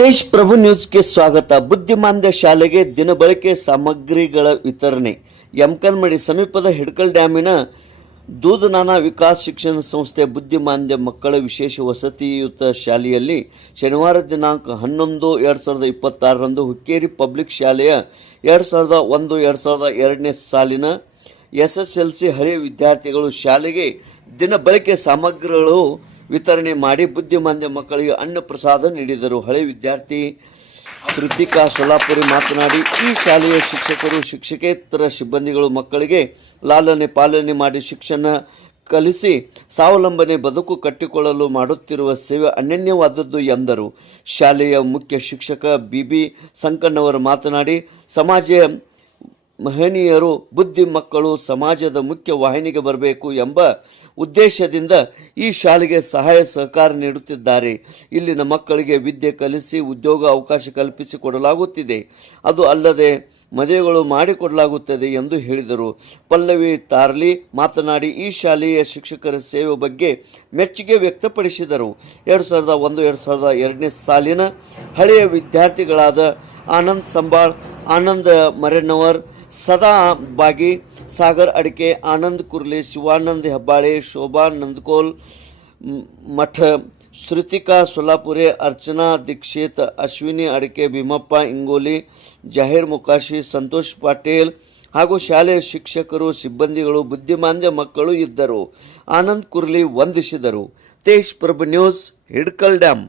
ತೇಜ್ ಪ್ರಭು ನ್ಯೂಸ್ಗೆ ಸ್ವಾಗತ. ಬುದ್ಧಿಮಾಂದ್ಯ ಶಾಲೆಗೆ ದಿನಬಳಕೆ ಸಾಮಗ್ರಿಗಳ ವಿತರಣೆ. ಯಮಕನಮಡಿ ಸಮೀಪದ ಹಿಡಕಲ್ ಡ್ಯಾಮಿನ ದೂಧನಾನ ವಿಕಾಸ್ ಶಿಕ್ಷಣ ಸಂಸ್ಥೆ ಬುದ್ಧಿಮಾಂದ್ಯ ಮಕ್ಕಳ ವಿಶೇಷ ವಸತಿಯುತ ಶಾಲೆಯಲ್ಲಿ ಶನಿವಾರ ದಿನಾಂಕ 11/2026ರಂದು ಹುಕ್ಕೇರಿ ಪಬ್ಲಿಕ್ ಶಾಲೆಯ 2001-2002ನೇ ಸಾಲಿನ SSLC ಹಳೆಯ ವಿದ್ಯಾರ್ಥಿಗಳು ಶಾಲೆಗೆ ದಿನಬಳಕೆ ಸಾಮಗ್ರಿಗಳು ವಿತರಣೆ ಮಾಡಿ ಬುದ್ಧಿಮಾಂದ್ಯ ಮಕ್ಕಳಿಗೆ ಅನ್ನ ಪ್ರಸಾದ ನೀಡಿದರು. ಹಳೆ ವಿದ್ಯಾರ್ಥಿ ಕೃತಿಕಾ ಸೊಲ್ಲಾಪುರಿ ಮಾತನಾಡಿ, ಈ ಶಾಲೆಯ ಶಿಕ್ಷಕರು ಶಿಕ್ಷಕೇತರ ಸಿಬ್ಬಂದಿಗಳು ಮಕ್ಕಳಿಗೆ ಲಾಲನೆ ಪಾಲನೆ ಮಾಡಿ ಶಿಕ್ಷಣ ಕಲಿಸಿ ಸ್ವಾವಲಂಬನೆ ಬದುಕು ಕಟ್ಟಿಕೊಳ್ಳಲು ಮಾಡುತ್ತಿರುವ ಸೇವೆ ಅನನ್ಯವಾದದ್ದು ಎಂದರು. ಶಾಲೆಯ ಮುಖ್ಯ ಶಿಕ್ಷಕ BB ಸಂಕಣ್ಣವರು ಮಾತನಾಡಿ, ಸಮಾಜ ಮಹನೀಯರು ಬುದ್ಧಿ ಮಕ್ಕಳು ಸಮಾಜದ ಮುಖ್ಯ ವಾಹಿನಿಗೆ ಬರಬೇಕು ಎಂಬ ಉದ್ದೇಶದಿಂದ ಈ ಶಾಲೆಗೆ ಸಹಾಯ ಸಹಕಾರ ನೀಡುತ್ತಿದ್ದಾರೆ. ಇಲ್ಲಿನ ಮಕ್ಕಳಿಗೆ ವಿದ್ಯೆ ಕಲಿಸಿ ಉದ್ಯೋಗ ಅವಕಾಶ ಕಲ್ಪಿಸಿಕೊಡಲಾಗುತ್ತಿದೆ. ಅದು ಅಲ್ಲದೆ ಮದುವೆಗಳು ಮಾಡಿಕೊಡಲಾಗುತ್ತದೆ ಎಂದು ಹೇಳಿದರು. ಪಲ್ಲವಿ ತಾರ್ಲಿ ಮಾತನಾಡಿ, ಈ ಶಾಲೆಯ ಶಿಕ್ಷಕರ ಸೇವೆ ಬಗ್ಗೆ ಮೆಚ್ಚುಗೆ ವ್ಯಕ್ತಪಡಿಸಿದರು. 2001-2002ನೇ ಸಾಲಿನ ಹಳೆಯ ವಿದ್ಯಾರ್ಥಿಗಳಾದ ಆನಂದ್ ಸಂಬಾಳ್, ಆನಂದ್ ಮರೆನ್ನವರ್, ಸದಾ ಬಾಗಿ, ಸಾಗರ್ ಅಡಿಕೆ, ಆನಂದ್ ಕುರ್ಲಿ, ಶಿವಾನಂದ್ ಹೆಬ್ಬಾಳೆ, ಶೋಭಾ ನಂದಕೋಲ್ ಮಠ, ಶ್ರುತಿಕಾ ಸೊಲ್ಲಾಪುರೆ, ಅರ್ಚನಾ ದೀಕ್ಷಿತ್, ಅಶ್ವಿನಿ ಅಡಿಕೆ, ಭೀಮಪ್ಪ ಇಂಗೋಲಿ, ಜಾಹೀರ್ ಮುಕಾಶಿ, ಸಂತೋಷ್ ಪಾಟೇಲ್ ಹಾಗೂ ಶಾಲೆಯ ಶಿಕ್ಷಕರು ಸಿಬ್ಬಂದಿಗಳು ಬುದ್ಧಿಮಾಂದ್ಯ ಮಕ್ಕಳು ಇದ್ದರು. ಆನಂದ್ ಕುರ್ಲಿ ವಂದಿಸಿದರು. ತೇಜ್ ಪ್ರಭು ನ್ಯೂಸ್, ಹಿಡಕಲ್ ಡ್ಯಾಮ್.